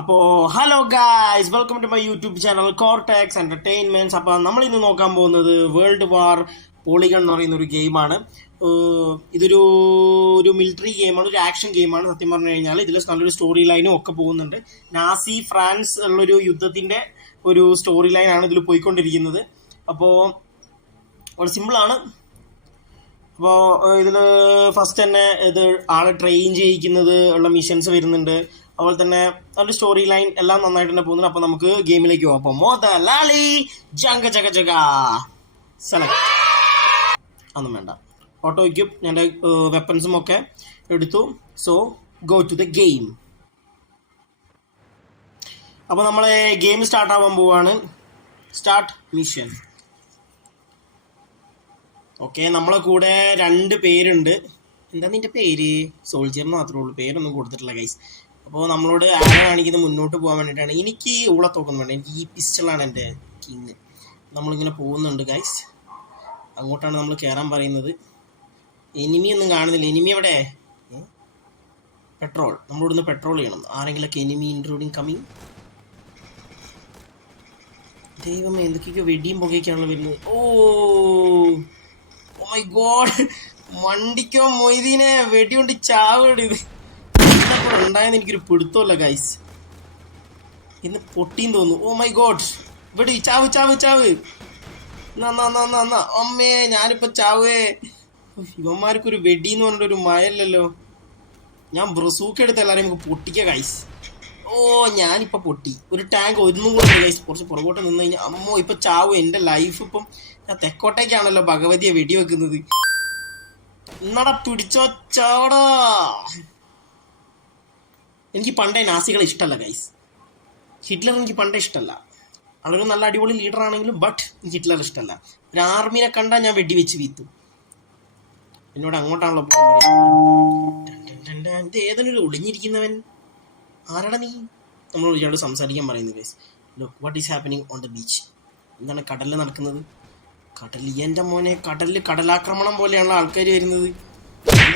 അപ്പോൾ hello guys, welcome to my YouTube channel Cortex Entertainments. അപ്പോൾ നമ്മൾ ഇന്ന് നോക്കാൻ പോകുന്നത് വേൾഡ് വാർ പോളിഗൺ എന്ന് പറയുന്ന ഒരു ഗെയിമാണ്. ഇതൊരു മിലിറ്ററി ഗെയിമാണ്, ഒരു ആക്ഷൻ ഗെയിമാണ്. സത്യം പറഞ്ഞു കഴിഞ്ഞാൽ ഇതിൽ നല്ലൊരു സ്റ്റോറി ലൈനും ഒക്കെ പോകുന്നുണ്ട്. നാസി ഫ്രാൻസ് ഉള്ളൊരു യുദ്ധത്തിന്റെ ഒരു സ്റ്റോറി ലൈനാണ് ഇതിൽ പോയിക്കൊണ്ടിരിക്കുന്നത്. അപ്പോൾ വളരെ സിമ്പിളാണ്. അപ്പോൾ ഇതിൽ ഫസ്റ്റ് തന്നെ ഇത് ആളെ ട്രെയിൻ ചെയ്യിക്കുന്നത് ഉള്ള മിഷൻസ് വരുന്നുണ്ട്. അതുപോലെ തന്നെ അതിന്റെ സ്റ്റോറി ലൈൻ എല്ലാം നന്നായിട്ട് തന്നെ പോകുന്നുണ്ട്. അപ്പോൾ നമുക്ക് ഗെയിമിലേക്ക് പോകാം. അപ്പോൾ മോദലാളി ജങ്ക ജഗ ജഗ സെലക്ട് ഒന്നും വേണ്ട, ഓട്ടോ എക്യൂപ്പ്. ഞാൻ വെപ്പൺസും ഒക്കെ എടുത്തു. So go to the game. അപ്പോൾ നമ്മളെ ഗെയിം സ്റ്റാർട്ട് ആവാൻ പോവാണ്. Start mission. ഓക്കെ, നമ്മളെ കൂടെ 2 പേരുണ്ട്. എന്താ നിന്റെ പേര്? സോൾജിയറിന് മാത്രമേ ഉള്ളൂ, പേരൊന്നും കൊടുത്തിട്ടില്ല ഗൈസ്. അപ്പോൾ നമ്മളോട് ആരെ കാണിക്കുന്നത് മുന്നോട്ട് പോകാൻ വേണ്ടിയിട്ടാണ്. എനിക്ക് ഊളത്തോക്കൊന്നും വേണ്ട, എനിക്ക് ഈ പിസ്റ്റളാണ് എൻ്റെ കിങ്. നമ്മളിങ്ങനെ പോകുന്നുണ്ട് ഗൈസ്. അങ്ങോട്ടാണ് നമ്മൾ കയറാൻ പറയുന്നത്. എനിമി ഒന്നും കാണുന്നില്ല. എനിമി എവിടെ? പെട്രോൾ. നമ്മളിവിടുന്ന് പെട്രോൾ ചെയ്യണം. ആരെങ്കിലൊക്കെ എനിമി ഇൻക്ലൂഡിങ് കമ്മിങ്. ദൈവമേ, എന്തൊക്കെയൊക്കെ വെടിയും പുകയൊക്കെയാണല്ലോ വരുന്നത്. ഓ മൈ ഗോഡ്, മണ്ടിക്കോ മൊയ്തീനെ വെടികൊണ്ട് ചാവേട്. ഇത് എന്താ ഉണ്ടായെന്ന് എനിക്കൊരു പിടുത്തമല്ല ഗൈസ്. ഇന്ന് പൊട്ടിന്ന് തോന്നുന്നു. ഓ മൈ ഗോഡ്, വെടി ചാവ് ചാവ് ചാവ്. അമ്മേ, ഞാനിപ്പോ ചാവേ. ഇവന്മാർക്കൊരു വെടി എന്ന് പറഞ്ഞിട്ടൊരു മയല്ലല്ലോ. ഞാൻ ബ്രസൂക്ക് എടുത്ത് എല്ലാവരെയും നമുക്ക് പൊട്ടിക്കാം ഗൈസ്. ഓ, ഞാനിപ്പോ പൊട്ടി. ഒരു ടാങ്ക് ഒന്നും കൂടെ ഗൈസ്. കുറച്ച് പുറകോട്ട് നിന്ന് കഴിഞ്ഞാൽ അമ്മോ ഇപ്പൊ ചാവും. എന്റെ ലൈഫ് ഇപ്പം ഞാൻ തെക്കോട്ടേക്കാണല്ലോ ഭഗവതിയെ വെടിവെക്കുന്നത്. എന്നടാ പിടിച്ചോ ചാടാ. എനിക്ക് പണ്ടേ നാസികളെ ഇഷ്ടമല്ല ഗൈസ്. ഹിറ്റ്ലർ എനിക്ക് പണ്ടേ ഇഷ്ടമല്ല. ആളൊരു നല്ല അടിപൊളി ലീഡർ ആണെങ്കിലും ബട്ട് എനിക്ക് ഹിറ്റ്ലർ ഇഷ്ടമല്ല. ഒരു ആർമീനെ കണ്ടാൽ ഞാൻ വെടിവെച്ച് വീത്തും. എന്നോട് അങ്ങോട്ടാണല്ലോ പോകാൻ. ഏതൊരു ഒളിഞ്ഞിരിക്കുന്നവൻ ആരാടാ നീ? നമ്മൾ ഇയാളോട് സംസാരിക്കാൻ പറയുന്നത് guys. Look what is happening on the beach. എന്താണ് കടലിൽ നടക്കുന്നത്? കടലിൽ എൻ്റെ മോനെ, കടലിൽ കടലാക്രമണം പോലെയാണല്ലോ ആൾക്കാർ വരുന്നത്.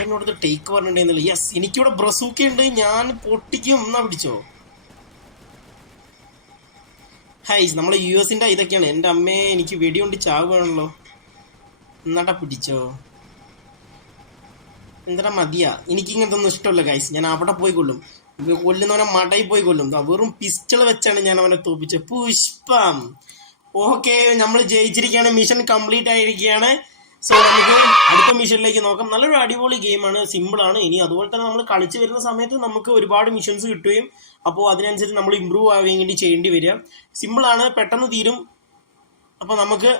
എന്നോടത്ത് ടേക്ക് പറഞ്ഞിട്ടുണ്ടെന്നില്ല. യെസ്, എനിക്കിവിടെ ബ്രസൂക്ക ഉണ്ട്, ഞാൻ പൊട്ടിക്കും. എന്നാ പിടിച്ചോ. ഹൈസ്, നമ്മളെ US-ന്റെ ഇതൊക്കെയാണ്. എൻ്റെ അമ്മയെ, എനിക്ക് വെടികൊണ്ട് ചാവുകയാണല്ലോ. എന്നാട്ടാ പിടിച്ചോ. എന്താ മതിയാ? എനിക്ക് ഇങ്ങനത്തെ ഒന്നും ഇഷ്ടമല്ല ഗൈസ്. ഞാൻ അവിടെ പോയി കൊല്ലും. കൊല്ലുന്നവനെ മടയിൽ പോയി കൊല്ലും. വെറും പിസ്റ്റൾ വെച്ചാണ് ഞാൻ അവനെ തോപ്പിച്ചത്. പുഷ്പം. ഓക്കെ, നമ്മൾ ജയിച്ചിരിക്കുകയാണ്. മിഷൻ കംപ്ലീറ്റ് ആയിരിക്കുകയാണ്. സോ നമുക്ക് അടുത്ത മിഷനിലേക്ക് നോക്കാം. നല്ലൊരു അടിപൊളി ഗെയിമാണ്, സിമ്പിളാണ്. ഇനി അതുപോലെ തന്നെ നമ്മൾ കളിച്ച് വരുന്ന സമയത്ത് നമുക്ക് ഒരുപാട് മിഷൻസ് കിട്ടുകയും അപ്പോൾ അതിനനുസരിച്ച് നമ്മൾ ഇമ്പ്രൂവ് ആവുകയും വേണ്ടി ചെയ്യേണ്ടി വരിക. സിമ്പിളാണ്, പെട്ടെന്ന് തീരും. അപ്പോൾ നമുക്ക്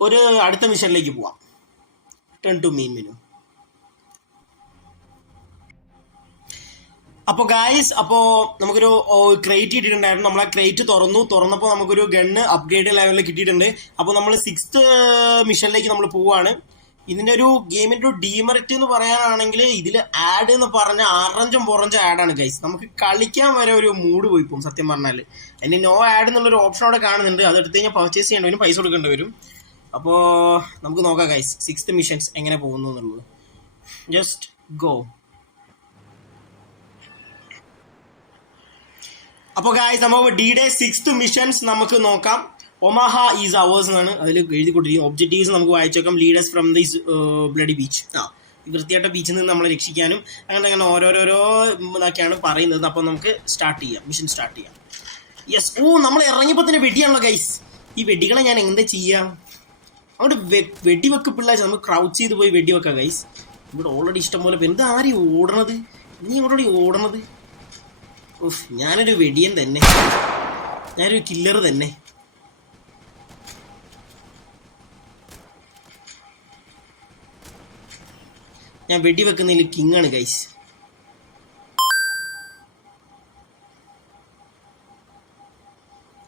ഒരു അടുത്ത മിഷനിലേക്ക് പോവാം. Turn to main menu. അപ്പോൾ ഗായ്സ്, അപ്പോൾ നമുക്കൊരു ക്രേറ്റ് കിട്ടിയിട്ടുണ്ടായിരുന്നു. നമ്മൾ ആ ക്രേറ്റ് തുറന്നപ്പോൾ നമുക്കൊരു ഗണ്ണ് അപ്ഗ്രേഡ് ലെവലിൽ കിട്ടിയിട്ടുണ്ട്. അപ്പോൾ നമ്മൾ 6th മിഷനിലേക്ക് നമ്മൾ പോവുകയാണ്. ഇതിന്റെ ഒരു ഗെയിമിന്റെ ഒരു ഡീമെറിറ്റ് എന്ന് പറയാനാണെങ്കിൽ ഇതിൽ ആഡ് എന്ന് പറഞ്ഞ അറഞ്ചും പുറഞ്ചും ആഡാണ് ഗൈസ്. നമുക്ക് കളിക്കാൻ വരെ ഒരു മൂഡ് പോയി പോകും സത്യം പറഞ്ഞാൽ. അതിന് നോ ആഡ് എന്നുള്ളൊരു ഓപ്ഷൻ അവിടെ കാണുന്നുണ്ട്. അത് എടുത്ത് കഴിഞ്ഞാൽ പർച്ചേസ് ചെയ്യേണ്ടി വരും, പൈസ കൊടുക്കേണ്ടി വരും. അപ്പോൾ നമുക്ക് നോക്കാം ഗൈസ് 6th മിഷൻസ് എങ്ങനെ പോകുന്നു എന്നുള്ളത്. Just go. അപ്പോൾ ഗായ്സ്, നമുക്ക് D-Day 6th മിഷൻസ് നമുക്ക് നോക്കാം. ഒമാഹ ഈസ് അവേഴ്സ് എന്നാണ് അതിൽ എഴുതിക്കൊണ്ടിരിക്കുന്നത്. ഒബ്ജക്റ്റീവ്സ് നമുക്ക് വായിച്ചേക്കാം. Leaders from this bloody beach. വൃത്തിയായിട്ട ബീച്ചിൽ നിന്ന് നമ്മളെ രക്ഷിക്കാനും അങ്ങനെ ഓരോരോ ഇതൊക്കെയാണ് പറയുന്നത്. അപ്പോൾ നമുക്ക് സ്റ്റാർട്ട് ചെയ്യാം, മിഷൻ സ്റ്റാർട്ട് ചെയ്യാം. യെസ്. ഓ, നമ്മൾ ഇറങ്ങിയപ്പോൾ തന്നെ വെടിയാണല്ലോ ഗൈസ്. ഈ വെടികളെ ഞാൻ എന്താ ചെയ്യാം? അവിടെ വെടിവെക്ക് പിള്ളേർ നമുക്ക് ക്രൗച്ച് ചെയ്ത് പോയി വെടിവെക്കാം ഗൈസ്. ഇവിടെ ഓൾറെഡി ഇഷ്ടംപോലെ പേര്. ഇത് ആരും ഓടണത്? നീ ഇങ്ങോട്ടോടെ ഓടണത്? ഞാനൊരു വെടിയൻ തന്നെ, ഞാനൊരു കില്ലർ തന്നെ. ഞാൻ വെടിവെക്കുന്നതിൽ കിങ്ങാണ് ഗൈസ്.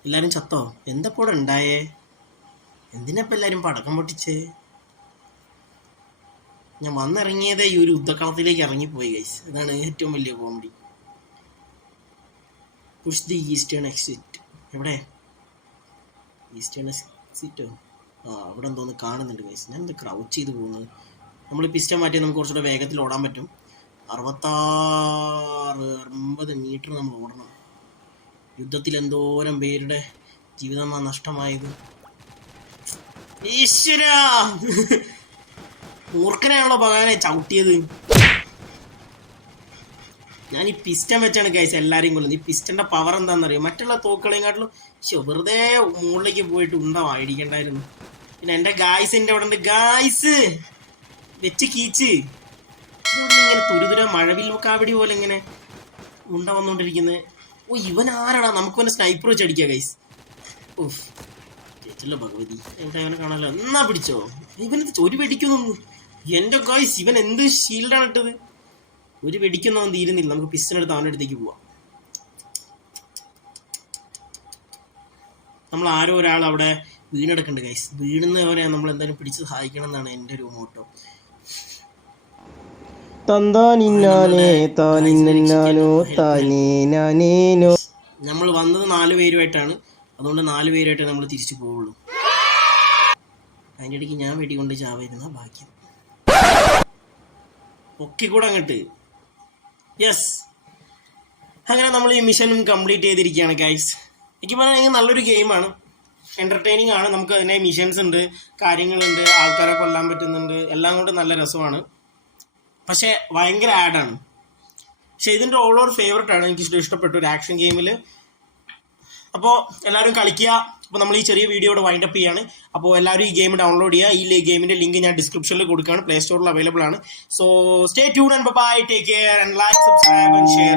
എല്ലാരും ചത്തോ? എന്തപ്പോടെ ഉണ്ടായേ? എന്തിനപ്പം എല്ലാരും പടക്കം പൊട്ടിച്ചേ? ഞാൻ വന്നിറങ്ങിയതേ ഈ ഒരു യുദ്ധക്കളത്തിലേക്ക് ഇറങ്ങിപ്പോയി ഗൈസ്. ഇതാണ് ഏറ്റവും വലിയ comedy. Push the eastern exit. എവിടെ ഈസ്റ്റേൺ എക്സിറ്റോ? അവിടെ എന്തോന്ന് കാണുന്നുണ്ട് ഗൈസ്. ഞാൻ എന്ത് ക്രൗച്ച് ചെയ്ത് പോകുന്നത്? നമ്മൾ പിസ്റ്റൺ മാറ്റി നമുക്ക് കുറച്ചുകൂടെ വേഗത്തിൽ ഓടാൻ പറ്റും. 66-50 മീറ്റർ നമ്മൾ ഓടണം. യുദ്ധത്തിൽ എന്തോരം പേരുടെ ജീവിതമാണ് നഷ്ടമായത്. ഈശ്വരാ, മൂർഖനെയാണല്ലോ ഭഗവാനെ ചവിട്ടിയത്. ഞാൻ ഈ പിസ്റ്റൻ വെച്ചാണ് ഗൈസ് എല്ലാരെയും കൊല്ലുന്നത്. ഈ പിസ്റ്റന്റെ പവർ എന്താണെന്നറിയോ? മറ്റുള്ള തോക്കുകളെയും വെറുതെ മുകളിലേക്ക് പോയിട്ട് അടിക്കണ്ടായിരുന്നു. പിന്നെ എന്റെ ഗായ്സിന്റെ അവിടെ ഉണ്ട്. ഗായ്സ് വെച്ച് കീച്ച് ഇങ്ങനെ തുരുതുര മഴവിൽ കാവടി പോലെ ഇങ്ങനെ വന്നോണ്ടിരിക്കുന്നത്. ഓ, ഇവൻ ആരാടാ? നമുക്ക് പിന്നെ സ്നൈപ്പർ വെച്ച് അടിക്കാം ഗൈസ്. ഓഫ്, ചേച്ചല്ലോ ഭഗവതി, എവിടെ അവനെ കാണാലോ. എന്നാ പിടിച്ചോ. ഇവൻ ഒരു വെടിക്കുന്നു. എന്റെ ഗൈസ്, ഇവൻ എന്ത് ഷീൽഡാണ് ഇട്ടത്. ഒരു വെടിക്കൊന്നും അവൻ തീരുന്നില്ല. നമുക്ക് പിസ്റ്റനെടുത്ത് അവൻ്റെ അടുത്തേക്ക് പോവാം. നമ്മൾ ആരോ ഒരാൾ അവിടെ വീണെടുക്കണ്ട് ഗൈസ്. വീഴുന്നവരെ നമ്മൾ എന്തായാലും പിടിച്ച് സഹായിക്കണം എന്നാണ് എൻ്റെ ഒരു മോട്ടോ. നമ്മൾ വന്നത് 4 പേരുമായിട്ടാണ്. അതുകൊണ്ട് 4 പേരുമായിട്ട് നമ്മൾ തിരിച്ചു പോവുള്ളൂ. അതിൻ്റെ ഇടയ്ക്ക് ഞാൻ വെടികൊണ്ട് ചാവായിരുന്ന ഭാഗ്യം. ഒക്കെ കൂടെ അങ്ങോട്ട്. യെസ്, അങ്ങനെ നമ്മൾ ഈ മിഷനും കംപ്ലീറ്റ് ചെയ്തിരിക്കുകയാണ് ഗൈസ്. എനിക്ക് പറഞ്ഞാൽ നല്ലൊരു ഗെയിമാണ്, എൻ്റർടൈനിങ് ആണ്. നമുക്ക് അതിനെ മിഷൻസ് ഉണ്ട്, കാര്യങ്ങളുണ്ട്, ആൾക്കാരെ കൊല്ലാൻ പറ്റുന്നുണ്ട്, എല്ലാം കൊണ്ട് നല്ല രസമാണ്. പക്ഷേ ഭയങ്കര ആഡാണ്. പക്ഷെ ഇതിൻ്റെ ഓൾ ഓവർ ഫേവററ്റ് ആണ്. എനിക്ക് ഇഷ്ടപ്പെട്ടു ഒരു ആക്ഷൻ ഗെയിമിൽ. അപ്പോൾ എല്ലാവരും കളിക്കുക. അപ്പോൾ നമ്മൾ ഈ ചെറിയ വീഡിയോയുടെ വൈൻഡപ്പ് ചെയ്യാണ്. അപ്പോൾ എല്ലാവരും ഈ ഗെയിം ഡൗൺലോഡ് ചെയ്യുക. ഈ ഗെയിമിൻ്റെ ലിങ്ക് ഞാൻ ഡിസ്ക്രിപ്ഷനിൽ കൊടുക്കുകയാണ്. പ്ലേ സ്റ്റോറിൽ അവൈലബിൾ ആണ്. So stay tune and bye, take care and like, subscribe and share.